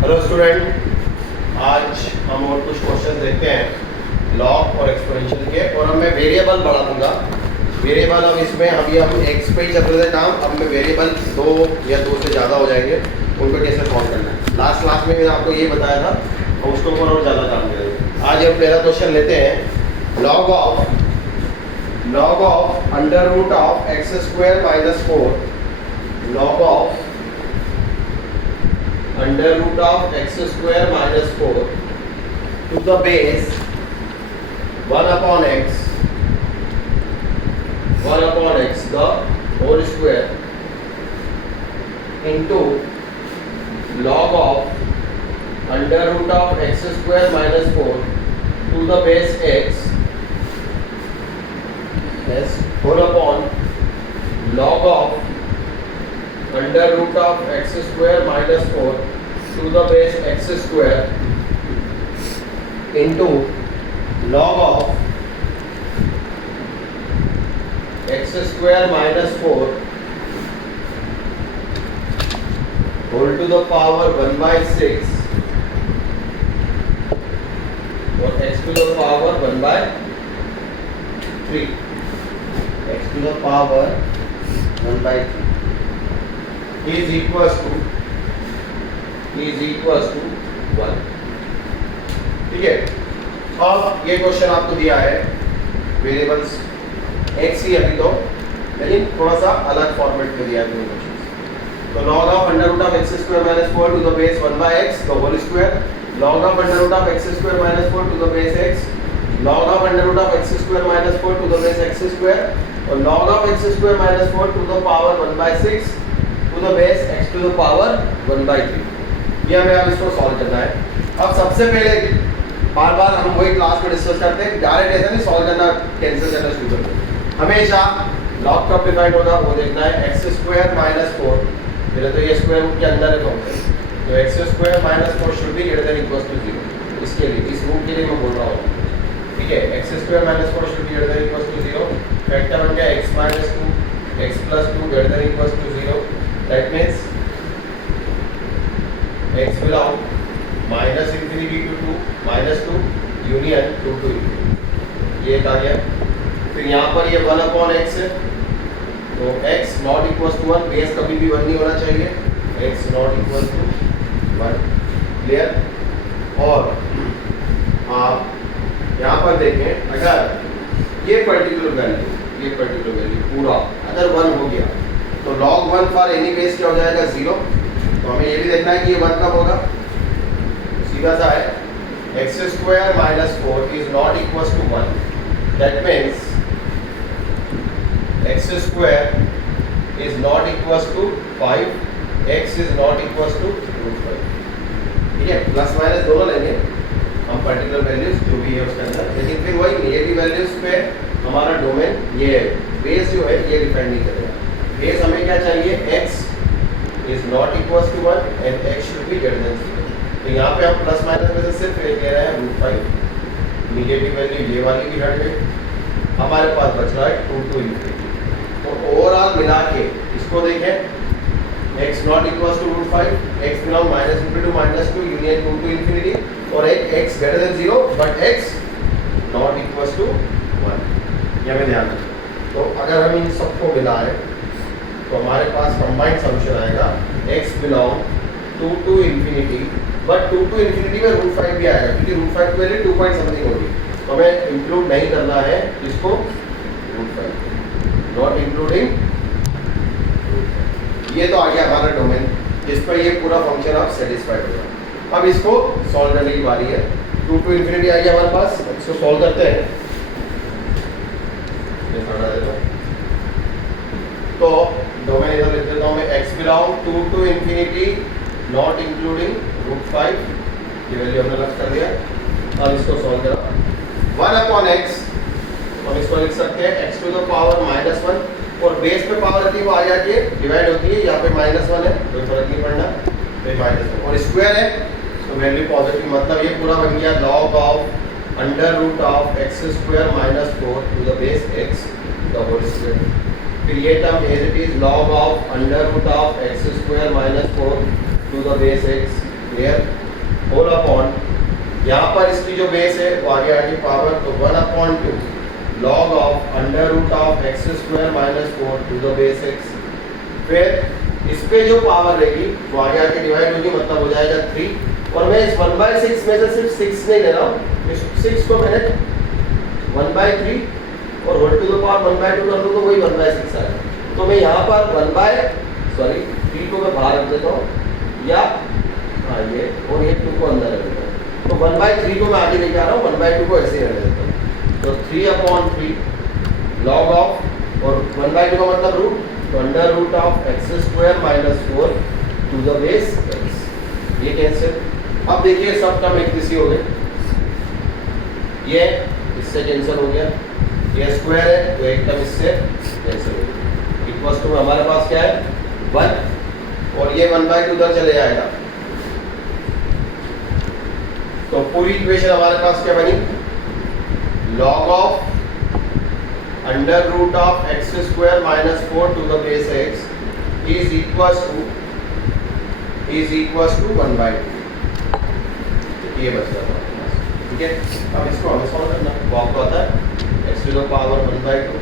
Hello student, आज हम और कुछ क्वेश्चन देखते हैं लॉग और एक्सपोनेंशियल के। और अब मैं वेरिएबल बढ़ा दूंगा। वेरिएबल अब इसमें अभी हम एक्स पे ही चल रहे थे काम, अब मैं वेरिएबल 2 या 2 से ज़्यादा हो जाएंगे, उनको कैसे सॉल्व करना है। लास्ट क्लास में मैंने आपको ये बताया था और उसके ऊपर और ज़्यादा काम करेंगे। आज हम पहला क्वेश्चन लेते हैं। Log of under root of x square minus 4, log of under root of x square minus 4 to the base 1 upon x the whole square into log of under root of x square minus 4 to the base x as 4 upon log of under root of x square minus 4 to the base x square into log of x square minus 4 whole to the power 1 by 6 और x to the power 1 by 3, x to the power 1 by 3 is equals to 1। ठीक है। अब ये question आपको दिया है variables x ही अभी तो, लेकिन थोड़ा सा अलग फॉर्मेट में दिया है दोनों क्वेश्चन। तो log of under root of x square minus 4 to the base 1 by x the whole square, log of under root of x square minus 4 to the base x, log of under root of x square minus 4 to the base x square और log of x square minus 4 to the power 1 by 6 to the base x to the power 1 by 3। ये हमें अब इसको solve करना है। अब सबसे पहले बार बार हम वही क्लास में डिस्कस करते हैं, डायरेक्ट ऐसा नहीं सॉल्व करना, कैंसिल करना शुरू करते हैं। हमेशा लॉग कब डिफाइन होगा वो देखना है। एक्स स्क्वायर माइनस 4, पहले तो ये स्क्वायर रूट के अंदर है तो x square minus 4 should be greater than equal to 0। इसके लिए इस रूट के लिए मैं बोल रहा हूँ, ठीक है। X square minus 4 should be greater than equal to 0। Factor बन गया x minus 2, x plus 2 greater than equal to 0। That means x belong minus infinity to 2 minus 2 union 2 to infinity। ये आ गया। फिर यहाँ पर ये 1 upon x है, तो x not equal to 1, base कभी भी 1 नहीं होना चाहिए, x not equal to 1। Clear. और आप यहाँ पर देखें, अगर ये पर्टिकुलर वैल्यू पूरा अगर 1 हो गया तो log 1 फॉर एनी बेस क्या हो जाएगा 0। तो हमें ये भी देखना है कि ये 1 कब होगा। सीधा सा है, x square minus 4 is not equal to 1। That means x square is not equal to 5, x is not equal to root 5। ठीक है, प्लस माइनस दोनों लेंगे हम, पर्टिकुलर वैल्यूज जो भी है उसके अंदर। लेकिन फिर वही नेगेटिव वैल्यूज पे हमारा डोमेन ये बेस जो है ये डिपेंड नहीं करेगा। बेस हमें क्या चाहिए, x is not equal to 1 and x should be greater than 0। तो यहाँ पे हम प्लस माइनस में से सिर्फ एक ले रहे हैं रूट 5, निगेटिव वैल्यू ये वाली भी हट गई, हमारे पास बच रहा है 2 to infinity। तो ओवरऑल मिला के इसको देखें, x not equal to root 5, x belong minus into minus 2 union 2 to infinity, और एक x greater than 0 but x not equal to 1। ये हमें ध्यान रखना। तो अगर हम इन सबको मिलाएं तो हमारे पास कंबाइंड सॉल्यूशन आएगा x belong 2 to infinity, but 2 to infinity में रूट 5 भी आएगा क्योंकि रूट 5 की वैल्यू 2 पॉइंट समथिंग होगी, तो हमें इंक्लूड नहीं करना है इसको रूट 5, नॉट इंक्लूडिंग रूट 5। ये तो आ गया हमारा डोमेन जिस पर ये पूरा फंक्शन अब सेटिस्फाइड होगा। अब इसको सॉल्व करने की बारी है। 2 to infinity आ गया हमारे पास, इसको सॉल्व करते हैं। तो डोमेन इधर लिख देता हूँ मैं, x belong 2 to infinity not including root 5, ये वैल्यू हमने रख कर दिया। अब इसको सॉल्व करा 1 अपॉन x, हम इसको लिख सकते हैं x to the power minus 1, और बेस पे पावर रहती है वो आ जाके डिवाइड होती है, यहाँ पे माइनस 1 है कोई फर्क नहीं पड़ना, फिर माइनस 1 और स्क्वायर है तो वैल्यू पॉजिटिव, मतलब ये पूरा बन गया log of under root of x square minus 4 to the base x the whole square. फिर ये term as it is log of under root of x square minus 4 to the base x क्लियर, whole upon, यहाँ पर इसकी जो base है वो आगे आगे पावर, तो 1/2 log of under root of x square minus 4 to the base x. फिर इस पे जो पावर रहेगी वो आगे आके डिवाइड होगी, मतलब हो जाएगा 3। और मैं इस 1/6 में से सिर्फ 6 नहीं ले रहा हूँ, इस 6 को मैंने 1/3 और होल टू द पावर 1/2 कर दूँ तो वही 1/6 आएगा। तो मैं यहाँ पर 3 को मैं बाहर रख देता हूँ, या हाँ ये, और ये 2 को अंदर रख देता हूँ। तो 1/3 को मैं आगे लेके आ रहा हूँ, 1/2 को ऐसे ही रख देता हूँ। तो 3/3 log ऑफ, और 1/2 का मतलब रूट, तो under root of x square minus 4 to the base x, ये कैंसिल। अब देखिए सब टर्म एक किसी हो गए, ये इससे कैंसिल हो गया, ये स्क्वायर है तो एक टर्म इससे कैंसिल हो गया। इक्वल्स टू हमारे पास क्या है 1, और ये 1/2 उधर चले जाएगा। तो पूरी इक्वेशन हमारे पास क्या बनी, log of under root of x square minus 4 to the base x is equals to 1/2। ये बच गया हमारे पास, ठीक है। अब इसको हमें सॉल्व करना, वॉक तो आता है एक्स टू द पावर 1/2।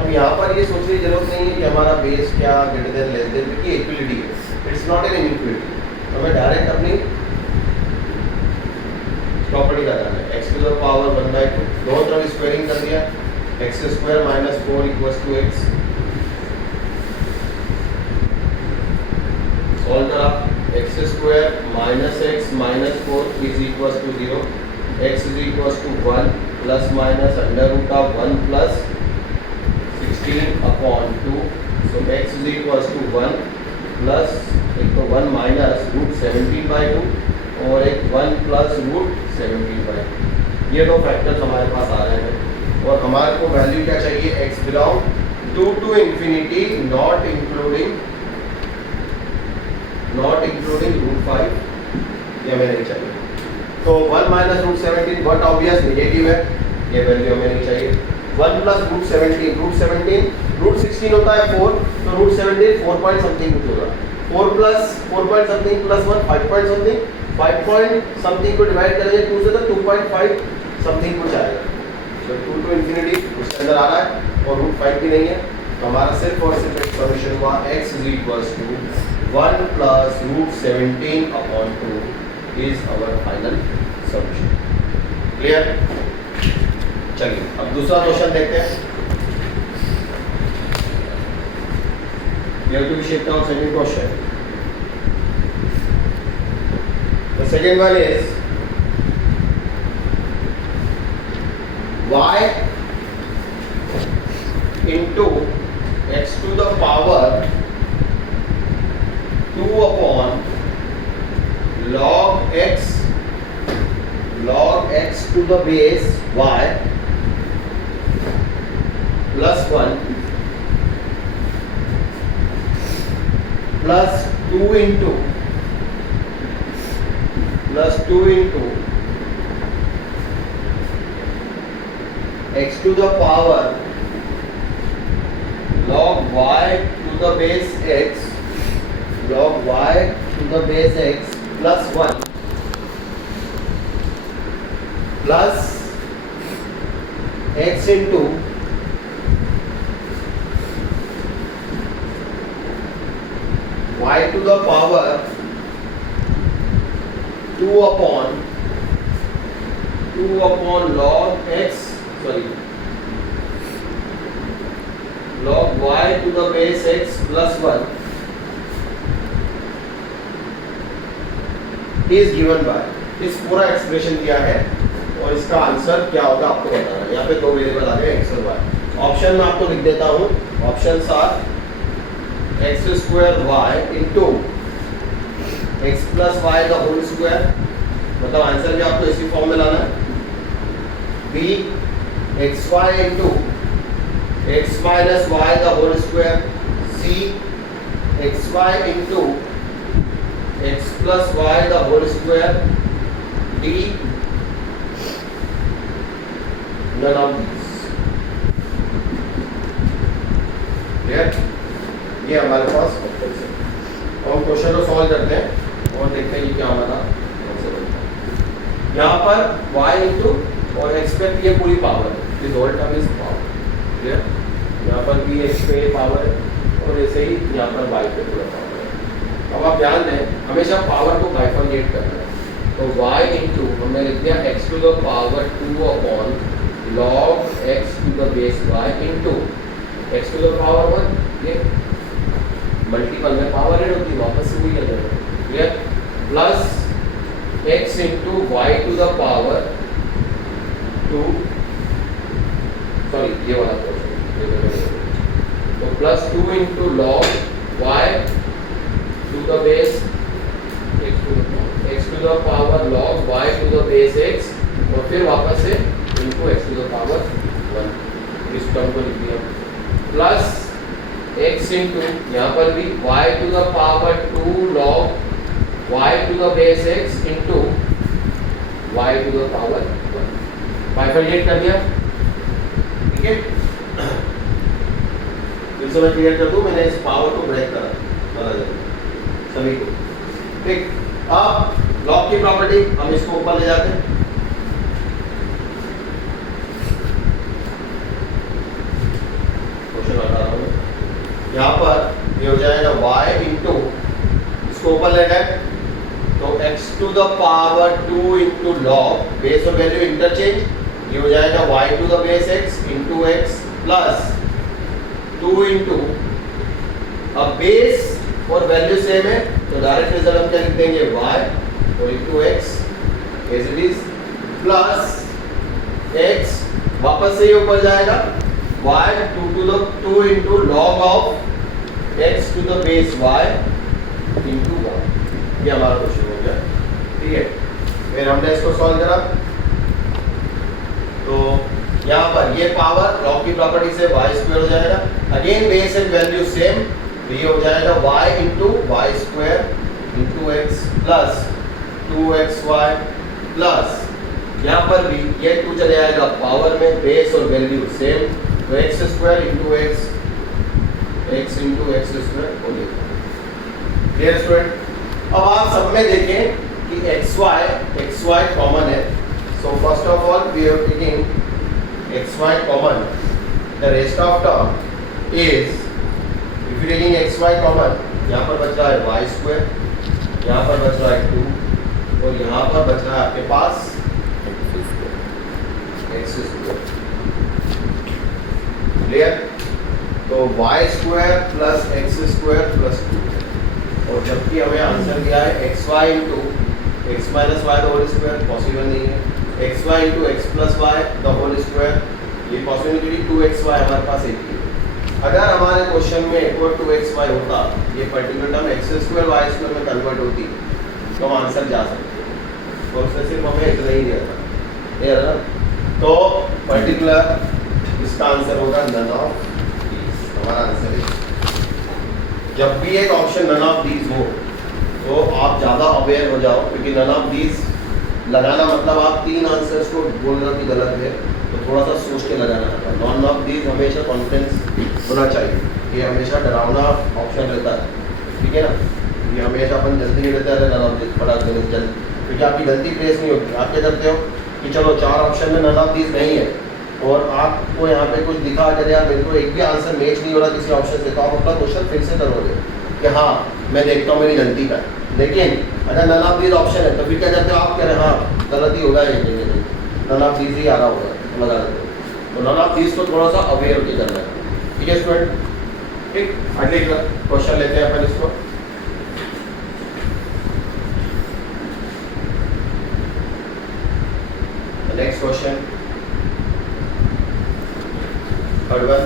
अब यहाँ पर ये सोचने की जरूरत नहीं है कि हमारा बेस क्या ग्रेटर देन लेस देन, क्योंकि इक्वलिटी है, इट्स नॉट एन इनइक्वलिटी। हमें डायरेक्ट अपनी प्रॉपर्टी लगाना है, एक्स टू द पावर 1/2, दोनों तरफ स्क्वायरिंग कर दिया, X square minus 4 equals to X. Solve करा, X square minus X minus 4 is equals to 0, X is equals to 1 plus minus under root of 1 plus 16/2, so x is equals to 1 plus, एक तो 1 माइनस root 17/2 और एक 1 plus root 17/2। ये दो factors हमारे पास आ रहे हैं, और हमारे को वैल्यू क्या चाहिए, x belong to infinity not including root 5, ये हमें नहीं चाहिए। तो 1 माइनस रूट 17 बट ऑब्वियस नेगेटिव है, ये वैल्यू हमें नहीं चाहिए। 1 प्लस रूट 17, रूट 16 होता है 4, तो रूट 17 4 पॉइंट समथिंग कुछ होगा, 4 plus 4 point something plus 1 5 point something, 5 point something को डिवाइड करेंगे 2 से तो 2.5 समथिंग कुछ आएगा। तो 2 टू इन्फिनिटी उसके अंदर आ रहा है, और रूट 5 भी नहीं है, तो हमारा सिर्फ और सिर्फ एक सॉल्यूशन हुआ x is equals to 1 plus root 17/2 is our final solution. Clear, चलिए अब दूसरा क्वेश्चन देखते हैं। We have to shift down second question. The second one is y into x to the power 2 upon log x to the base y plus 1 plus 2 into x to the power log y to the base x plus 1 plus x into y to the power 2 upon log y to the base x plus 1 is given by, इस पूरा expression क्या है और इसका answer क्या होगा आपको बताना है। यहाँ पे दो वेरिएबल आ गए x और y। ऑप्शन में आपको लिख देता हूँ, option are x square y into x plus Y का होल स्क्वायर, मतलब आंसर भी आपको इसी फॉर्म में लाना है। B X Y into x minus Y का whole square. C X Y into x plus Y का whole square. D none of this. Clear, ये हमारे पास ऑप्शन है। हम क्वेश्चन को सॉल्व करते हैं और देखते हैं कि क्या हमारा आंसर बनता है। यहाँ पर y इंटू और x पे ये पूरी पावर है, this whole term is power, clear. यहाँ पर भी x पे पावर है और ऐसे ही यहाँ पर y पे पूरा पावर है। अब आप ध्यान दें, हमेशा पावर को बाइफर्केट करना है, तो y इंटू हमने लिख दिया x to the power 2 upon log x to the base y into x to the power 1, ये मल्टीपल में पावर ऐड होती है, वापस से वही आ जाएगा, clear, plus x into y to the power 2, sorry ये वाला क्वेश्चन, तो plus 2 into log y to the base x to the power log y to the base x और फिर वापस से इनको x टू द पावर 1, इस term को लिख दिया, प्लस x इंटू यहाँ पर भी y to the power 2 log y to the base x into y to the power 1, bifurcate कर दिया, ठीक है। फिर से मैं क्लियर कर दूं, मैंने इस पावर को ब्रेक करा सभी को, ठीक। अब लॉग की प्रॉपर्टी हम इसको ऊपर ले जाते हैं, क्वेश्चन बता रहा हूं यहाँ पर, ये हो जाएगा y इंटू, इसको ऊपर ले गए तो x to the power 2 into log base और वैल्यू इंटरचेंज, ये हो जाएगा y to the base x into x plus 2 into, अब बेस और वैल्यू सेम है तो डायरेक्ट रिजल्ट हम क्या लिख देंगे y और into x as it is, plus x वापस से ये ऊपर जाएगा y to into log of x to the base y into 1, ये हमारा क्वेश्चन हो गया, ठीक है। फिर हमने इसको सॉल्व करा, तो यहाँ पर ये पावर लॉग की प्रॉपर्टी से y स्क्वायर हो जाएगा, again base and value same, तो ये हो जाएगा y into y square into x plus 2xy plus, यहाँ पर भी ये 2 चले आएगा पावर में, बेस और वैल्यू सेम, तो x square into x, x into x square हो जाएगा, क्लियर स्टूडेंट। अब आप सब में देखें कि xy कॉमन है, so first of all we are taking xy common, the rest of term is, if you taking xy common, यहाँ पर बच रहा है वाई स्क्वायर, यहाँ पर बच रहा है 2 और यहाँ पर बच रहा है आपके पास एक्स स्क्वायर, क्लियर। तो y square plus x square plus 2, और जबकि हमें आंसर दिया है xy into x minus y the whole square, possible नहीं है, xy into x plus y the whole square, ये पॉसिबिलिटी 2xy हमारे पास एक ही है। अगर हमारे क्वेश्चन में इक्वल टू xy होता, ये particular term x square y square में कन्वर्ट होती, तो हम आंसर जा सकते हैं, और उससे सिर्फ हमें इतना ही दिया था, ये है ना। तो पर्टिकुलर इसका आंसर होगा नन ऑफ दीज, हमारा आंसर है। जब भी एक ऑप्शन नन ऑफ दीज हो तो आप ज़्यादा अवेयर हो जाओ, क्योंकि नन ऑफ दीज लगाना मतलब आप 3 आंसर्स को बोलना कि गलत है, तो थोड़ा सा सोच के लगाना होता है। नॉन ऑफ दीज हमेशा कॉन्फिडेंस होना चाहिए, ये हमेशा डरावना ऑप्शन रहता है, ठीक है ना। ये हमेशा अपन जल्दी नहीं रहता है नन ऑफ दीज पढ़ा देने जल्द, क्योंकि आपकी गलती प्लेस नहीं होती। आप क्या करते हो कि चलो 4 ऑप्शन में नन ऑफ दीज नहीं है और आपको यहाँ पे कुछ दिखा कर यार मेरे को एक भी आंसर मैच नहीं हो रहा किसी ऑप्शन से, तो आप अपना क्वेश्चन फिर से करोगे कि हाँ मैं देखता हूँ मेरी गलती का है। लेकिन अगर नन ऑफ दीज ऑप्शन है तो फिर क्या करते हो आप, कह रहे हैं हाँ गलत ही होगा, नहीं नन ऑफ दीज ही आ रहा होगा, लगा देते हो। तो नन ऑफ दीज को थोड़ा सा अवेयर होकर करना है, ठीक है स्टूडेंट। ठीक, अगले क्वेश्चन लेते हैं अपन इसको। Next question, third one.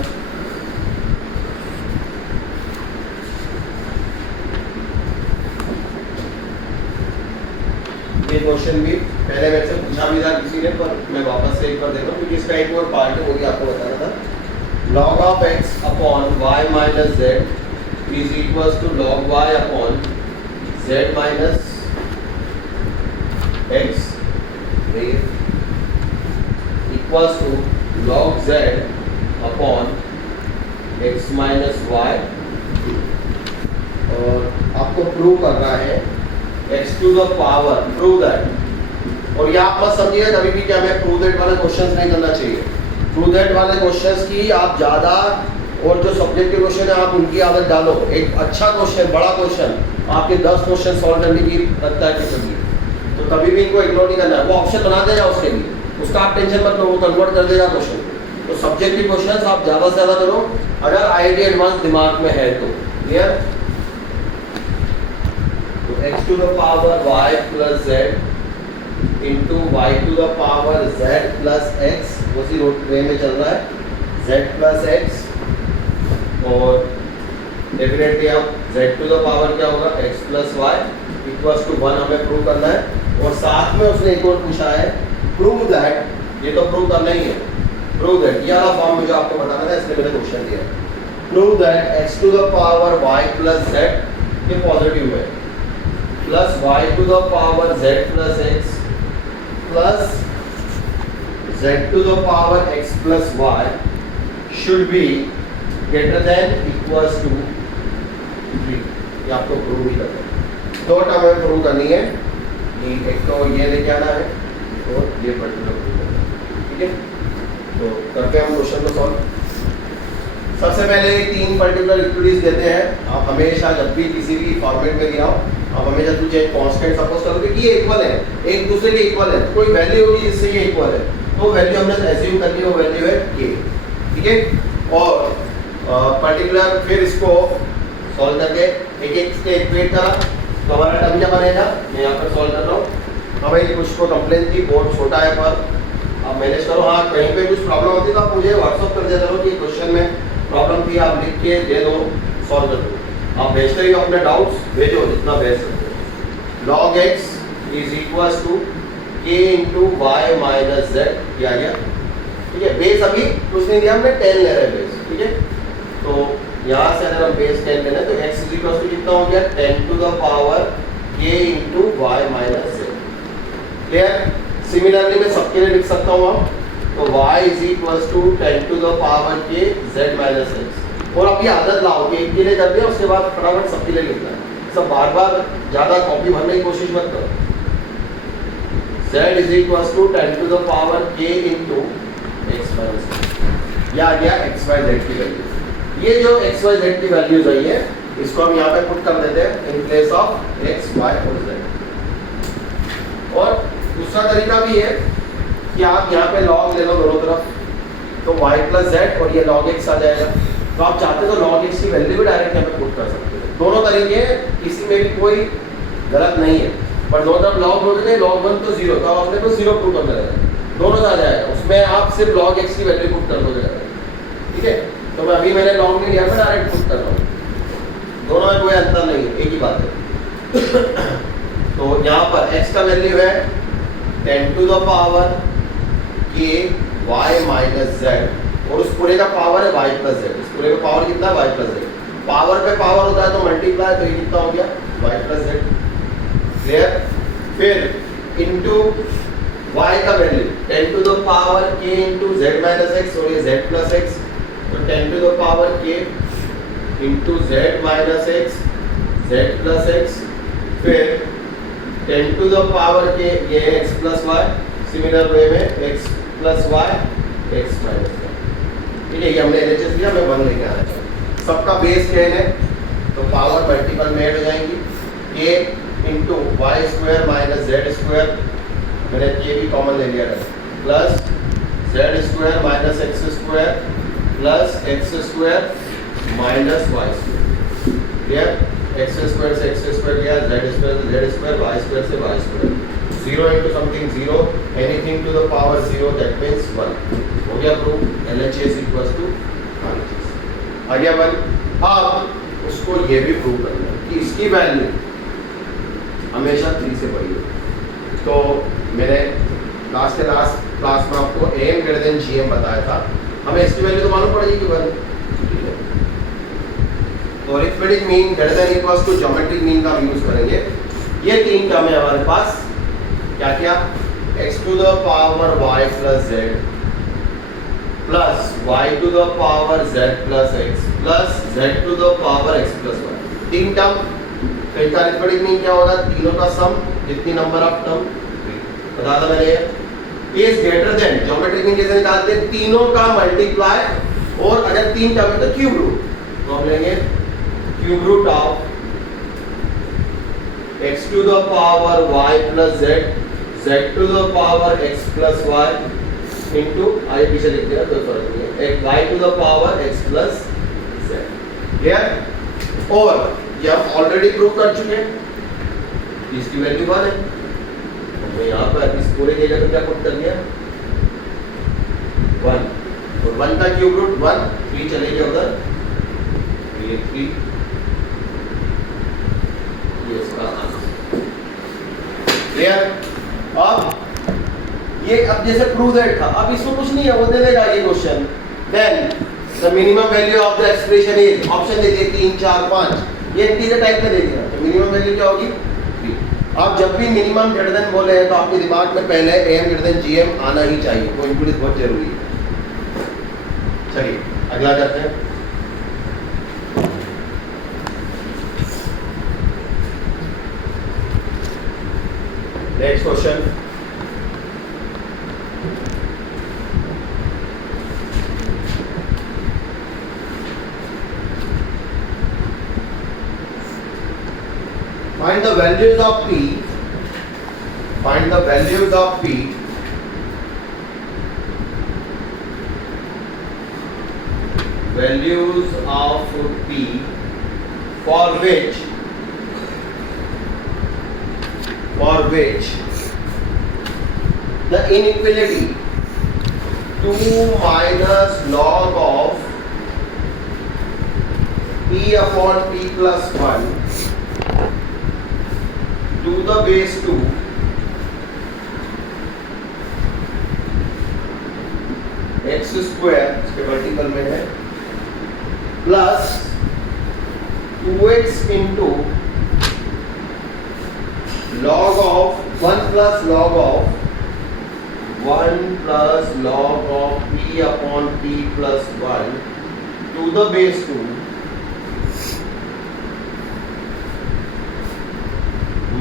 ये क्वेश्चन भी पहले मेरे से पूछा भी था किसी ने, पर मैं वापस से एक बार देता हूँ क्योंकि इसका एक और पार्ट है, वो भी आपको बताना था। log of x upon y minus z is equals to log y upon z minus x equals to log z upon x minus y, और आपको प्रूव करना है x to the power prove that, और ये आप मत समझिए कभी भी कि हमें प्रूव दैट वाले क्वेश्चंस नहीं करना चाहिए। प्रूव दैट वाले क्वेश्चंस की आप ज़्यादा, और जो सब्जेक्टिव क्वेश्चन है आप उनकी आदत डालो। एक अच्छा क्वेश्चन, बड़ा क्वेश्चन आपके 10 क्वेश्चन सॉल्व करने की लगता है किसी, तो कभी भी इनको इग्नोर नहीं करना है। वो ऑप्शन बना देगा उसके लिए, उसका आप टेंशन मत लो, वो कन्वर्ट कर देगा क्वेश्चन। तो सब्जेक्टिव क्वेश्चंस आप ज़्यादा से ज़्यादा करो अगर आईआईटी एडवांस दिमाग में है तो। क्लियर? तो x to the power y plus z into y to the power z plus x, उसी वे में चल रहा है, z प्लस x, और डेफिनेटली अब z टू द पावर क्या होगा, x plus y equals to 1 हमें प्रूव करना है। और साथ में उसने एक और पूछा है प्रूव दैट, ये तो प्रूव करना ही है, प्रूव दैट ये वाला फॉर्म मुझे आपको बताना था, इसलिए मैंने क्वेश्चन दिया। Prove that x to the power y plus z, ये पॉजिटिव है, plus y to the power z plus x plus z to the power x plus y should be greater than equals to 3। ये आपको prove ही करना है। दो term हमें prove करनी है कि एक तो ये लेके आना है और ये पर्टिकुलर प्रूव करना है। ठीक है, तो करके हम क्वेश्चन को सॉल्व। सबसे पहले 3 पर्टिकुलर इक्विटीज देते हैं। आप हमेशा जब भी किसी भी फॉर्मेट में दिया हो, आप हमेशा कुछ एक कांस्टेंट सपोज करोगे कि ये इक्वल है, एक दूसरे के इक्वल है, तो कोई वैल्यू होगी जिससे ये इक्वल है, तो वैल्यू हमने एज्यूम करनी है, वो वैल्यू है k। ठीक है, और पर्टिकुलर फिर इसको सॉल्व करके एक एक से इक्वेट करा, तो हमारा टर्म क्या बनेगा, मैं यहाँ पर सॉल्व कर रहा हूँ। हमें कुछ को कंप्लेन थी, बोर्ड छोटा है पर आप मैनेज करो। हाँ, कहीं पे कुछ प्रॉब्लम होती है तो आप मुझे व्हाट्सअप कर दिया करो कि क्वेश्चन में प्रॉब्लम थी, आप लिख के दे दो, सॉल्व कर दो। आप भेजते ही अपने डाउट्स भेजो जितना भेज सकते हो। log x is equal to k into y minus z, किया गया। ठीक है, बेस अभी कुछ नहीं दिया हमने, 10 ले रहे हैं बेस। ठीक है, तो यहाँ से अगर हम बेस 10 लेना है तो x इज इक्वल टू कितना हो गया, 10 to the power k into y minus z. Clear? Similarly मैं सबके लिए लिख सकता हूँ अब, तो y is equal to 10 to the power k z minus x। और अब ये आदत लाओ कि एक के लिए कर दिया, उसके बाद फटाफट सबके लिए लिखना है। सब बार बार ज़्यादा कॉपी भरने की कोशिश मत करो। z is equal to 10 to the power k into x minus x। यह आ गया x y z की वैल्यू। ये जो x y z की वैल्यूज आई है, इसको हम यहाँ पे पुट कर देते हैं in place of x y और z। और दूसरा तरीका भी है कि आप यहाँ पे log ले लो दोनों तरफ, तो y प्लस z और ये log x आ जाएगा। तो आप चाहते तो log x की वैल्यू भी डायरेक्ट यहाँ पे पुट कर सकते हैं। दोनों तरीके हैं, किसी में भी कोई गलत नहीं है, पर दोनों तरफ log होते थे, log 1 तो 0, तो आपने तो 0 पुट कर देना, दोनों आ जाएगा। उसमें आप सिर्फ log x की वैल्यू पुट कर दोगे। ठीक है, तो मैं अभी मैंने लॉन्ग नहीं लिया, मैं डायरेक्ट पुट कर रहा हूँ, दोनों में कोई अंतर नहीं है, एक ही बात है। तो यहाँ पर x का वैल्यू है 10 to the power k y minus z, और उस पूरे का पावर है y प्लस z। इस पूरे का पावर कितना है, y प्लस z। पावर पे पावर होता है तो मल्टीप्लाई, तो ये कितना हो गया, y प्लस z। क्लियर? फिर इंटू y का value 10 to the power k into z minus x, और ये z प्लस x, तो 10 to the power k into z minus x, z plus x, फिर 10 टू द पावर k, ये x plus y, similar way में x plus y, x minus y। ठीक है, ये हमने LHS लिया, मैं 1 लेके आ रहा हूँ। सबका बेस 10 है, तो पावर मल्टीपल में ऐड हो जाएंगी, k into y square minus z square, मैंने k भी कॉमन ले लिया है, plus z square minus x square plus x square minus y square. Clear? X square से एक्स स्क्वायर गया, जेड स्क्वायर से जेड स्क्वायर, वाई स्क्वायर से y square. 0 into something 0, anything to the power 0, that means 1। हो गया proof, LHS equals to RHS। आ गया 1। अब उसको ये भी प्रूव करना है कि इसकी वैल्यू हमेशा 3 से बड़ी हो। तो मैंने लास्ट क्लास में आपको AM ग्रेटर देन GM बताया था, हमें इसकी वैल्यू तो मालूम पड़ेगी कि 1। तो arithmetic mean greater than equals to geometric mean का हम यूज करेंगे। ये 3 टर्म है हमारे पास, क्या क्या, x to the power y plus z plus y to the power z plus x plus z to the power x plus y। 3 term तो इसका अरिथमेटिक मीन क्या होगा, तीनों का सम, जितनी नंबर ऑफ टर्म बता था मैंने, is greater than, geometric mean कैसे निकालते हैं, तीनों का मल्टीप्लाई, और अगर तीन टर्म है तो क्यूब रूट, तो हम लेंगे cube root of x to the power y plus z, z to the power x plus y into, आगे पीछे लिख दिया कोई फर्क नहीं है, y to the power x plus z, clear. और ये हम ऑलरेडी प्रूव कर चुके हैं, इसकी वैल्यू 1 है, हमने यहाँ पर इस पूरे की जगह क्या पुट कर दिया 1, और 1 का क्यूब रूट 1, 3 चले गए उधर, ये 3, ये इसका आंसर, क्लियर। अब जैसे प्रूव दैट था, अब इसमें कुछ नहीं है, वो दे देगा ये question, then the minimum value of the expression is, option दे दिए 3 4 5, ये इंटीजर टाइप में दे दिया, तो मिनिमम वैल्यू क्या होगी 3। आप जब भी मिनिमम ग्रेटर देन बोले हैं तो आपके दिमाग में पहले am ग्रेटर देन gm आना ही चाहिए, वो इंक्लूड बहुत जरूरी है। चलिए अगला करते हैं, next question, find the values of p, find the values of p values of p for which the inequality 2 minus log of p upon p plus 1 to the base 2 x square, इसके vertical में है, plus 2x into log of 1 plus log of p upon p plus 1 to the base 2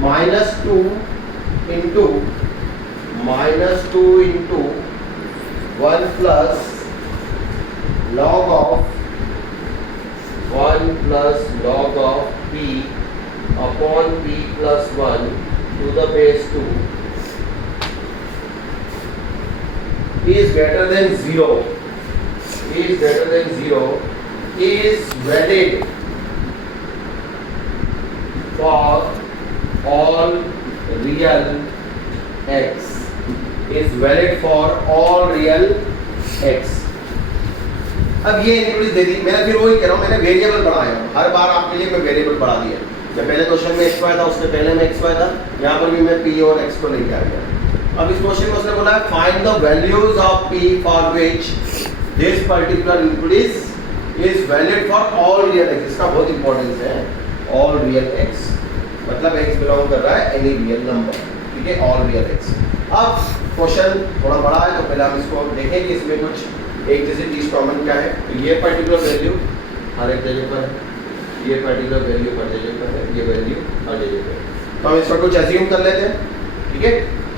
minus 2 into 1 plus log of p upon p plus 1 to the base 2 is greater than 0, is valid for all real x, is valid for all real x। अब ये include दे दी, मैं फिर वही कह रहा हूँ, मैंने variable बढ़ाया, हर बार आपके लिए मैं वेरिएबल बढ़ा दिया, जब पहले क्वेश्चन में x था, उससे पहले में x था, यहाँ पर भी मैं p और x को लेके आ गया। अब इस क्वेश्चन में उसने बोला find the values of p for which this particular include is valid for all real x, इसका बहुत इंपॉर्टेंस है, ऑल रियल x मतलब x बिलोंग कर रहा है एनी रियल नंबर, ठीक है, ऑल रियल x। अब क्वेश्चन थोड़ा बड़ा है तो पहले हम इसको देखें कि इसमें कुछ एक जैसे चीज कॉमन क्या है, तो ये पर्टिकुलर वैल्यू हर एक जगह पर है, ये पर्टिकुलर वैल्यू हर जगह पर है, ये वैल्यू हर जगह पर है, तो हम इस पर कुछ एज्यूम कर लेते हैं, ठीक है,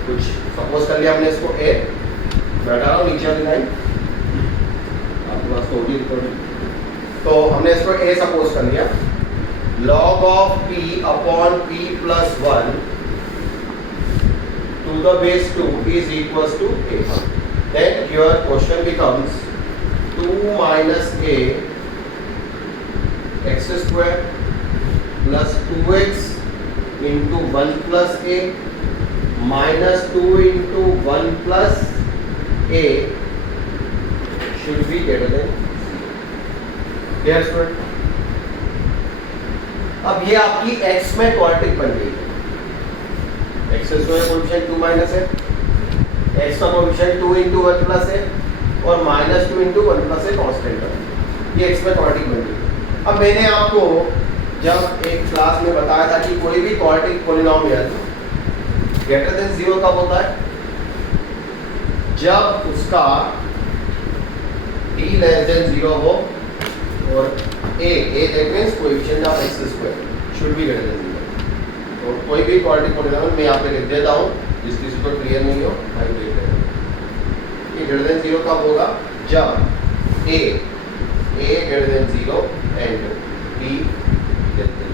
कुछ सपोज कर लिया हमने इसको a, बैठा रहा हूँ नीचे वाली लाइन आपके पास तो होगी रिकॉर्डिंग, तो हमने इसको a सपोज कर लिया, log of p upon p plus 1 to the base 2 is equals to a, then your question becomes 2 minus a x square plus 2x into 1 plus a minus 2 into 1 plus a should be greater than 0। Clear student? अब ये आपकी x में quadratic बन गई है, x square coefficient 2 minus है, x का coefficient 2 into 1 plus है और माइनस 2 into 1 प्लस है कांस्टेंट है, ये x में क्वाड्रेटिक बन गई। अब मैंने आपको जब एक क्लास में बताया था कि कोई भी क्वाड्रेटिक पॉलिनोमियल ग्रेटर देन 0 कब होता है, जब उसका d लेस देन 0 हो और a that means coefficient of x square, should be greater than zero. तो कोई भी क्वाड्रेटिक पॉलिनॉमियल मैं यहाँ पे लिख देता हूँ, जिस किसी को क्लियर नहीं हो मैं लिख देता हूँ। ये ग्रेटर देन जीरो कब होगा? जब A greater than zero and B greater than.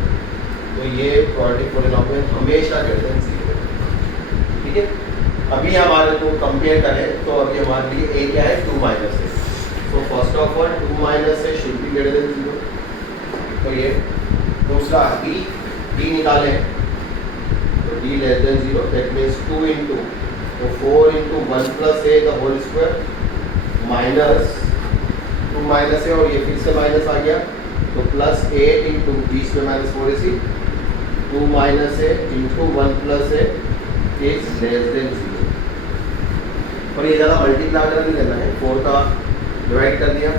तो ये क्वाड्रेटिक पॉलिनॉमियल हमेशा ग्रेटर देन जीरो। ठीक है, अभी हमारे को कंपेयर करें तो अभी हमारे लिए ए क्या है? 2 माइनस है। तो फर्स्ट ऑफ ऑल 2 माइनस है should be greater than zero. तो ये दूसरा डी निकालें तो D less than zero, that means 2 into तो 4 into 1 plus a the whole square minus 2 minus है और ये फिर से माइनस आ गया तो प्लस 8 इंटू बीच में माइनस 4 इसी 2 minus A into 1 plus A is less than zero. और ये ज़्यादा मल्टीप्लाई नहीं करना है, 4 का डिवाइड कर दिया,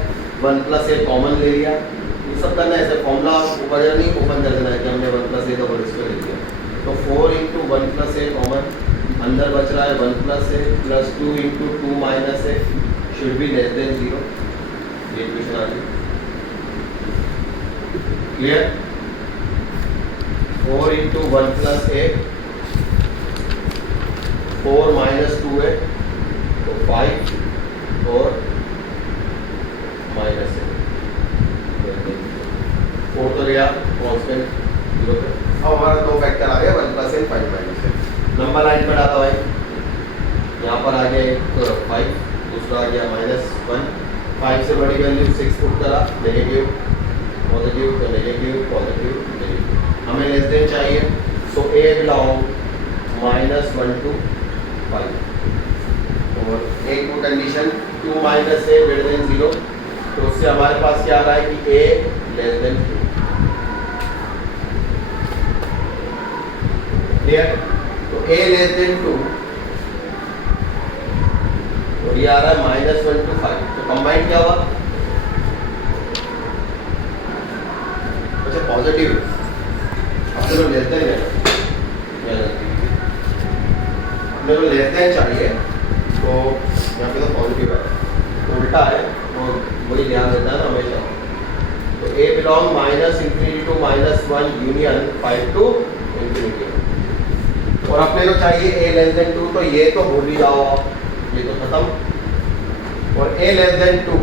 1 प्लस ए कॉमन ले लिया, ये सब करना है। ऐसे फॉर्मूला ऊपर नहीं ओपन कर देना है कि हमने 1 प्लस ए का होल स्क्वायर ले लिया। तो 4 इंटू 1 प्लस ए कॉमन, अंदर बच रहा है 1 plus A plus 2 into 2 minus A should be less than zero. ये इक्वेशन आ गई। क्लियर? 4 इंटू 1 प्लस ए 4 माइनस 2 है तो 5 और माइनस है 4 तो गया कॉन्स्टेंट जीरो पे। अब हमारा दो फैक्टर आ गया 1 plus n 5 minus n. Number line पर डाला भाई, यहाँ पर आ गया एक 5, दूसरा आ गया -1। 5 से बड़ी वैल्यू 6 पुट करा, नेगेटिव पॉजिटिव तो नेगेटिव पॉजिटिव नेगेटिव। हमें लेस देन चाहिए, सो ए बिलोंग -1 to 5 और एक वो कंडीशन 2 माइनस ए ग्रेटर देन जीरो। तो उससे हमारे पास क्या आ रहा है कि ए लेस देन 2। क्लियर? तो ए लेस देन 2 और ये आ रहा है -1 to 5। तो कंबाइंड क्या हुआ? अच्छा पॉजिटिव, अपने को लेस देन लेना, अपने को लेस देन चाहिए तो यहाँ पे तो पॉजिटिव है, तो उल्टा है वो वही ध्यान देता है ना हमेशा। तो ए बिलोंग -∞ to -1 यूनियन 5 to ∞। और अपने को चाहिए ए लेस देन 2, तो ये तो भूल ही जाओ आप, ये तो खत्म। और ए लेस देन 2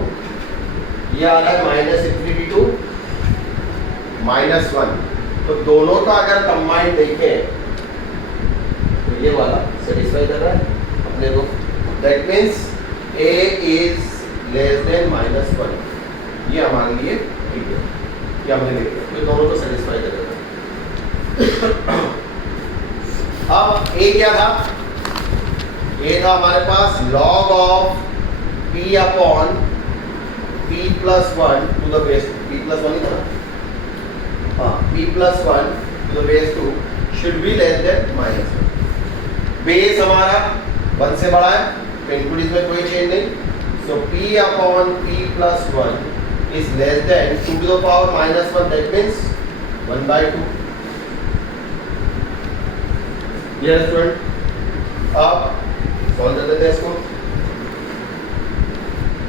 ये आ रहा है -∞ to -1। तो दोनों का अगर कंबाइंड देखें तो ये वाला सेटिस्फाई कर रहा है अपने को, that means A is less than -1। ये हमारे लिए ठीक है, ये हमने लिख दिया, तो दोनों को सेटिस्फाई कर रहा है। अब ए क्या था? ए था हमारे पास log of p upon p plus 1 to the base, p plus 1 ही था ना, हाँ, p plus 1 to the base 2 should be less than -1। Base हमारा 1 से बड़ा है तो इनपुट इसमें कोई चेंज नहीं, so p upon p plus 1 is less than 2 to the power -1, that means 1/2। Yes student, अब सॉल्व कर देते हैं इसको।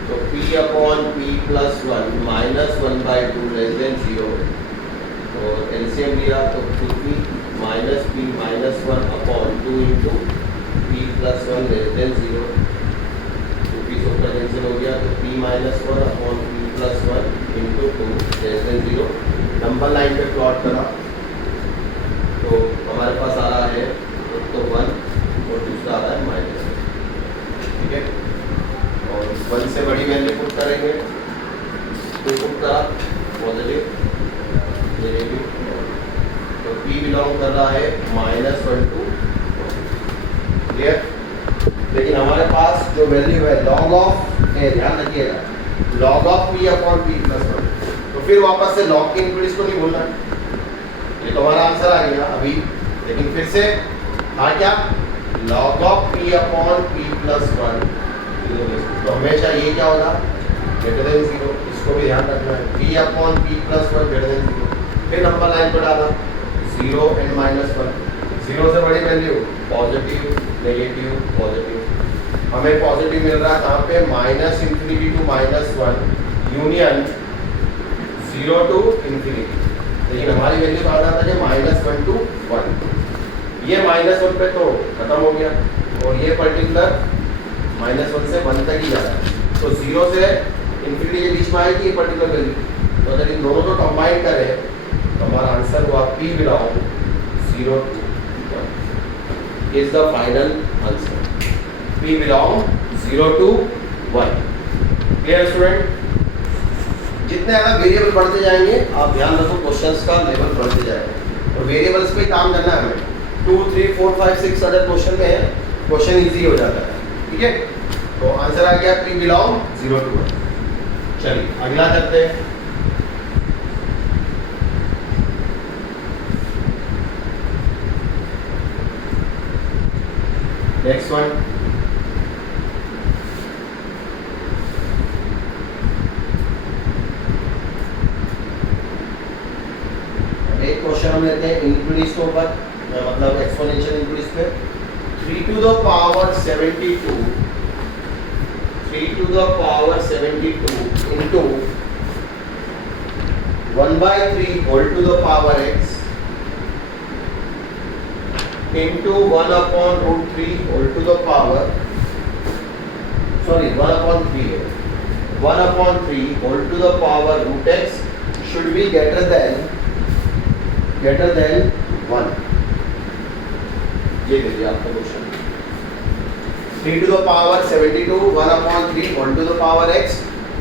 तो p upon p plus 1 -1/2 less than 0 और एलसीएम लिया तो 2p minus p minus 1 upon 2 into p plus 1 less than 0। 2p super cancel हो गया तो p minus 1 upon p plus 1 into 2 less than 0। Number line पे प्लॉट करा तो हमारे पास आ रहा है तो 1 और दूसरा आ रहा है -1। ठीक है, और 1 से बड़ी वैल्यू पुट करेंगे तो पुट करा पॉजिटिव नेगेटिव, तो p बिलोंग कर रहा है -1 to। क्लियर? लेकिन हमारे पास जो वैल्यू है log ऑफ ए, ध्यान रखिएगा log of p upon p plus 1, तो फिर वापस से log के इनपुट इसको नहीं भूलना। ये तो हमारा आंसर आ गया अभी, लेकिन फिर से हाँ क्या log of p upon p plus 1, तो हमेशा ये क्या होगा ग्रेटर देन 0, इसको भी ध्यान रखना है। p upon p plus 1 greater than 0। फिर नंबर लाइन पर डाला 0 एंड -1, 0 से बड़ी वैल्यू पॉजिटिव नेगेटिव पॉजिटिव। हमें पॉजिटिव मिल रहा है कहाँ पे? -∞ to -1 यूनियन 0 to ∞। लेकिन हमारी वैल्यू कहाँ जाता है, -1 to 1। ये -1 पे तो खत्म हो गया और ये पर्टिकुलर -1 से 1 तक ही जा रहा है, तो 0 से इन्फिनिटी के बीच में आएगी ये पर्टिकुलर वैल्यू। तो अगर इन दोनों को कंबाइन करें तो हमारा आंसर हुआ P belong 0 to 1 is the final answer. P belong 0 to 1। Clear student? जितने ज़्यादा वेरिएबल बढ़ते जाएंगे आप ध्यान रखो क्वेश्चंस का लेवल बढ़ते जाएगा और वेरिएबल्स पे काम करना है हमें। 2, 3, 4, 5, 6 अदर क्वेश्चन में है, क्वेश्चन इजी हो जाता है। ठीक है, तो आंसर आ गया P बिलोंग 0 to 1। चलिए अगला करते हैं। नेक्स्ट वन, एक क्वेश्चन हम लेते हैं इंक्रीज के ऊपर, मतलब एक्सपोनेंशियल इंक्रीज पे। 3 to the power 72 into 1/3 whole to the power x into 1/√3 whole to the power, sorry 1/3 है, 1/3 whole to the power √x should be greater than 1। ये दे दिया आपका question. 3 to the power 72 1/3 whole to the power x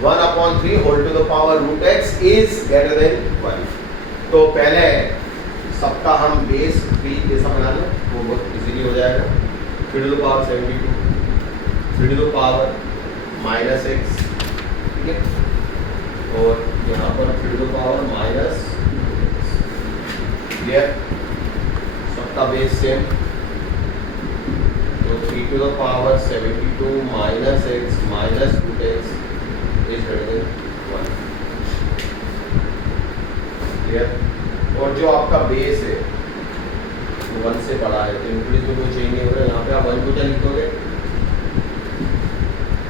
1/3 whole to the power √x is greater than 1। तो पहले सबका हम base 3 जैसा बना लें, वो बहुत इजीली हो जाएगा। 3 to the power 72, 3 to the power -x, ठीक है, और यहाँ पर 3 to the power -, क्लियर? सबका बेस सेम, तो 3 to the power 72 -x -√x is greater than 1। Clear? और जो आपका बेस है वो 1 से बड़ा है, तो इंक्रीज में कोई चेंज नहीं हो रहा है। यहाँ पे आप 1 को क्या लिखोगे,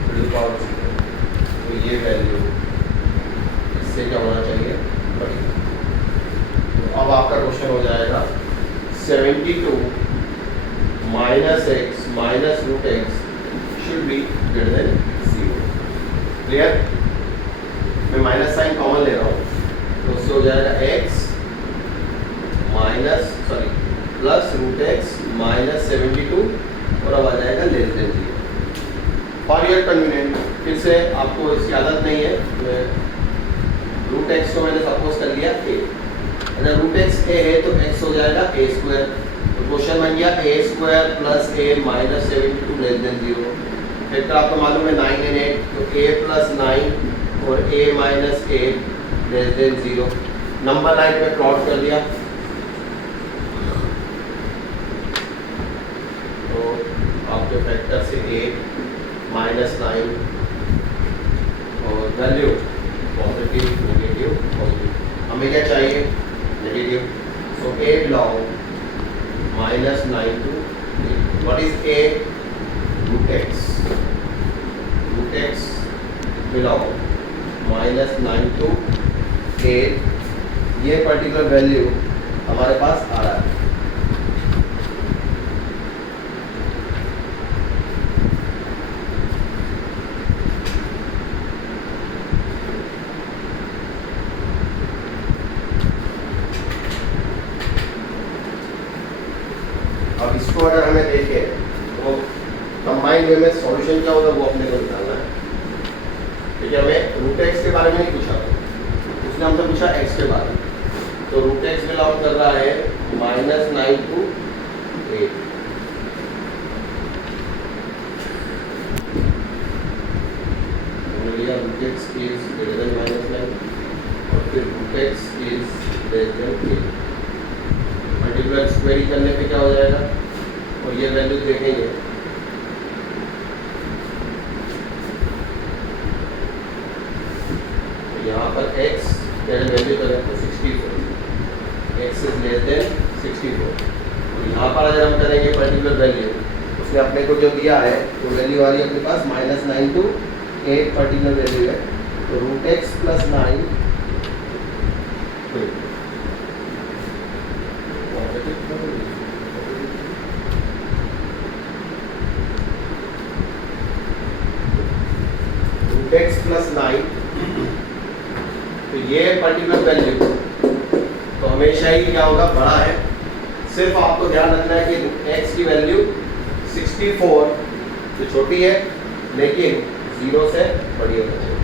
3 to the power 0, तो ये वैल्यू इससे क्या होना चाहिए, बड़ी। तो अब आपका क्वेश्चन हो जाएगा 72 -x -√x should be greater than 0। Clear? मैं माइनस साइन कॉमन ले रहा हूँ, तो उससे हो जाएगा x प्लस √x -72 और अब आ जाएगा less than 0। For your convenient, फिर से आपको इसकी आदत नहीं है, √x को मैंने सपोज कर लिया a। अगर √x a है तो x हो जाएगा a²। तो क्वेश्चन बन गया a² + a -72 लेस देन 0। फिर आपको मालूम है 9 and 8, तो a + 9 और a - 8 less than 0। Number line पे प्लॉट कर दिया, तो आपके फैक्टर से a -9 और वैल्यू पॉजिटिव नेगेटिव पॉजिटिव। हमें क्या चाहिए, negative, so a belong -9 to 8। What is a, √x belong -9 to 8। ये पर्टिकुलर वैल्यू हमारे पास आ रहा है। अब इसको अगर हमें देखें तो कंबाइंड वे में सॉल्यूशन क्या होगा वो अपने को निकालना है। देखिए हमें √x के बारे में नहीं पूछा, उसने हमसे पूछा x के बारे में, तो √x बिलोंग कर रहा है -9 to 8। √x is greater than -9 और फिर √x is less than 8। Multiply square करने पे क्या हो जाएगा, और ये वैल्यू देखेंगे तो यहाँ पर x पहले वैल्यू करें तो 64, x इज लेस देन 64। और यहाँ पर अगर हम करेंगे पर्टिकुलर वैल्यू, उसने अपने को जो दिया है वो वैल्यू आ रही है अपने पास -9 to 8 पर्टिकुलर वैल्यू है, तो √x + 9 2x प्लस 9, तो ये पर्टिकुलर वैल्यू तो हमेशा ही क्या होगा, बड़ा है। सिर्फ आपको ध्यान रखना है कि x की वैल्यू 64 तो छोटी है लेकिन 0 से बड़ी होनी चाहिए।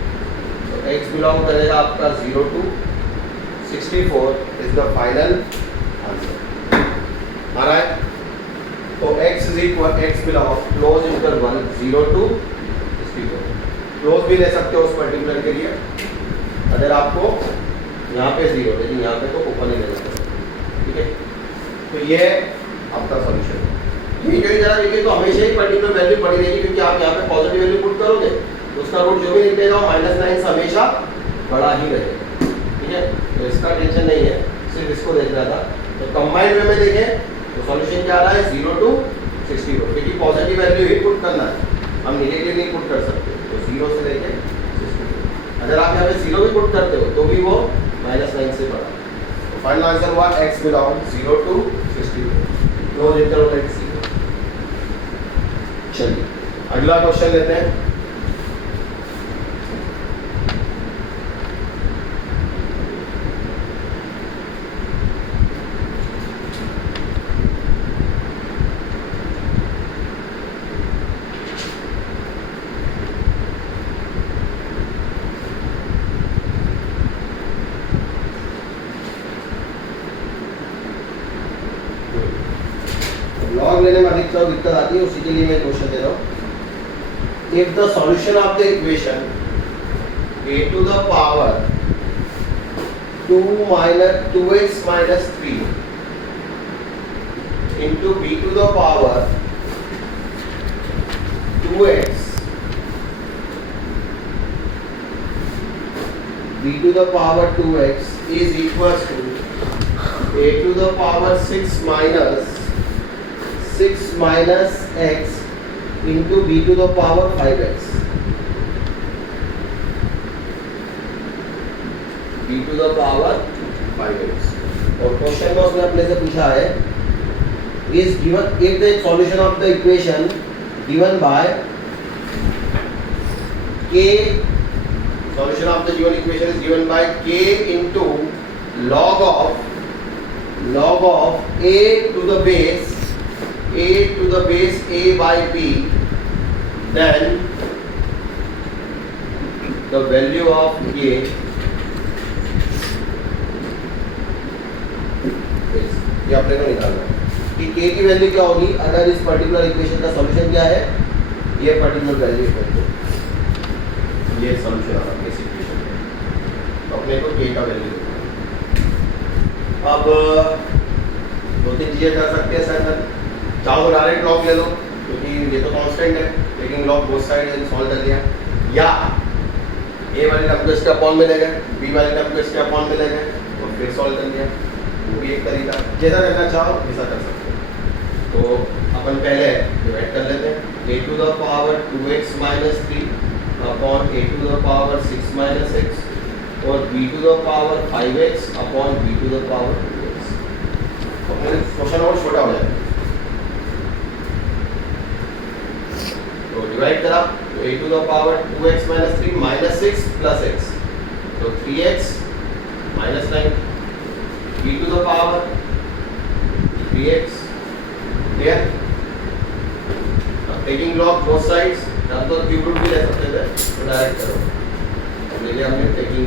तो x बिलोंग करेगा आपका 0 to 64 is the final answer. आ रहा है? तो x is equal x belong close interval 0 to 64। Close भी ले सकते हो उस पर्टिकुलर के लिए, अगर आपको यहाँ पे 0 लेकिन यहाँ पे तो ओपन ही लेना पड़ेगा। ठीक है, तो ये आपका सॉल्यूशन है। ये जो जरा देखिए तो हमेशा ही पर्टिकुलर वैल्यू पड़ी रहेगी, क्योंकि आप यहाँ पे पॉजिटिव वैल्यू पुट करोगे तो उसका रूट जो भी निकलेगा वो -9 से हमेशा बड़ा ही रहेगा। ठीक है, तो इसका टेंशन नहीं है, सिर्फ इसको देखना था। तो कंबाइंड वे में देखें तो सॉल्यूशन क्या आ रहा है, 0 to 64, क्योंकि पॉजिटिव वैल्यू ही पुट करना है, हम नेगेटिव नहीं पुट कर सकते। तो 0 से लेके 64, अगर आप यहाँ पे 0 भी पुट करते हो तो भी वो -9 से बड़ा। तो फाइनल आंसर हुआ x belong 0 to 64, close interval x 0। चलिए अगला क्वेश्चन लेते हैं। लॉग लेने में अधिकतर दिक्कत आती है, उसी के लिए मैं क्वेश्चन दे रहा हूँ। If the solution of the equation a to the power 2x minus 3 into b to the power 2x b to the power 2x is equals to a to the power 6 minus x into b to the power 5x, b to the power 5x। और question में उसने अपने से पूछा है is given if the solution of the equation given by k, solution of the given equation is given by k into log of a to the base a by b, then the value of k is, ये अपने को निकालना है कि k की value क्या होगी अगर इस पर्टिकुलर इक्वेशन का सॉल्यूशन क्या है, ये पर्टिकुलर वैल्यू है। ये सॉल्यूशन आ रहा है इस इक्वेशन का, तो अपने को k का वैल्यू अब 2-3 चीजें कर सकते हैं सर। चाहो डायरेक्ट लॉग ले लो क्योंकि ये तो कांस्टेंट है, लेकिन लॉग बोथ साइड सॉल्व कर दिया, या ए वाले टर्म को इसके अपॉन में ले गए, बी वाले टर्म को इसके अपॉन में ले गए और फिर सॉल्व कर दिया, वो भी एक तरीका। जैसा करना चाहो वैसा कर सकते हो। तो अपन पहले डिवाइड कर लेते हैं, a to the power 2x minus 3 upon a to the power 6 minus x और b to the power 5x upon b to the power 2x। अपने क्वेश्चन और छोटा हो जाएगा। तो डिवाइड करा तो a to the power 2x minus 3 minus 6 plus x, तो 3x minus 9, b to the power 3x, clear. अब टेकिंग लॉग बोथ साइड्स, हम तो क्यूब रूट भी ले सकते थे, तो डायरेक्ट करो। अब ले लिया हमने टेकिंग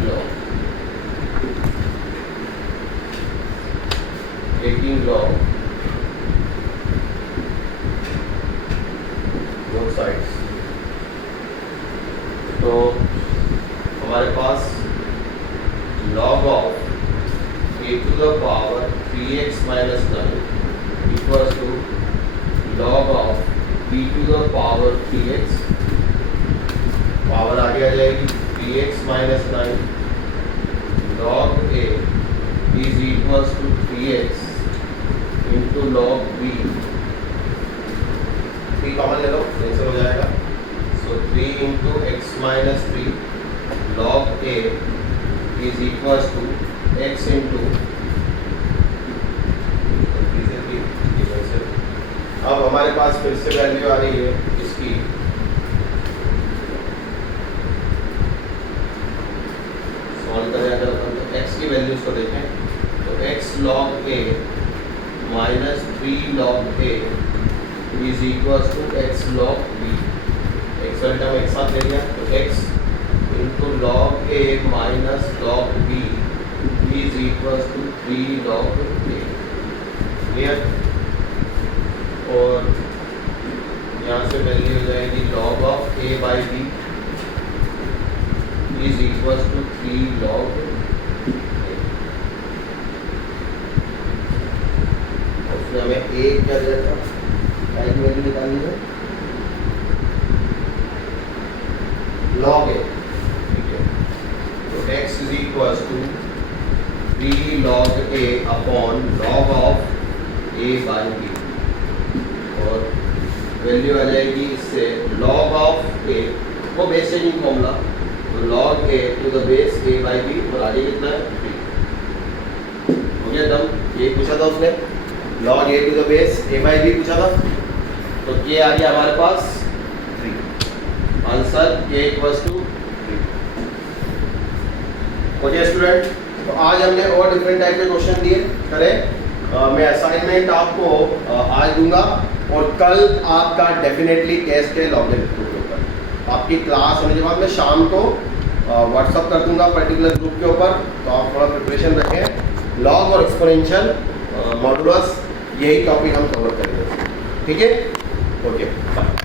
लॉग बोथ साइड्स, तो हमारे पास log of a to the power 3x minus 9 equals to log of b to the power 3x, power आगे आ जाएगी 3x minus 9 log a is equals to 3x into log b, 3 common ले लो cancel हो जाएगा, so 3 into x minus 3 log a is equals to x into, अब हमारे पास फिर से value आ रही है इसकी सॉल्व करें अगर अपन तो x की वैल्यूज को देखें तो x log a minus 3 log a is equal to x log b। x वाले टर्म एक साथ ले लिया तो x into log a minus log b is equal to 3 log a। Clear? और यहाँ से वैल्यू हो जाएगी log of a by b is equal to 3 log a। उसमें हमें a क्या दिया था, क्या की वैल्यू निकालनी है, log a। ठीक है, तो x is equal to 3 log a upon log of a by b और वैल्यू आ जाएगी इससे log ऑफ a वो बेस चेंजिंग फॉर्मूला, तो log a to the base a by b और आगे कितना है 3। हो गया डन। ये पूछा था उसने, log a to the base a by b पूछा था, तो ये आ गया हमारे पास 3। Answer k equals to 3। Okay student, तो आज हमने और डिफरेंट टाइप के क्वेश्चन दिए करें। मैं असाइनमेंट आपको आज दूंगा और कल आपका डेफिनेटली टेस्ट है लॉगरिथम के ऊपर। आपकी क्लास होने के बाद मैं शाम को व्हाट्सअप कर दूंगा पर्टिकुलर ग्रुप के ऊपर, तो आप थोड़ा प्रिपरेशन रखें। लॉग और एक्सपोनेंशियल मॉडुलस यही टॉपिक हम कवर करेंगे। ठीक है, ओके बाय।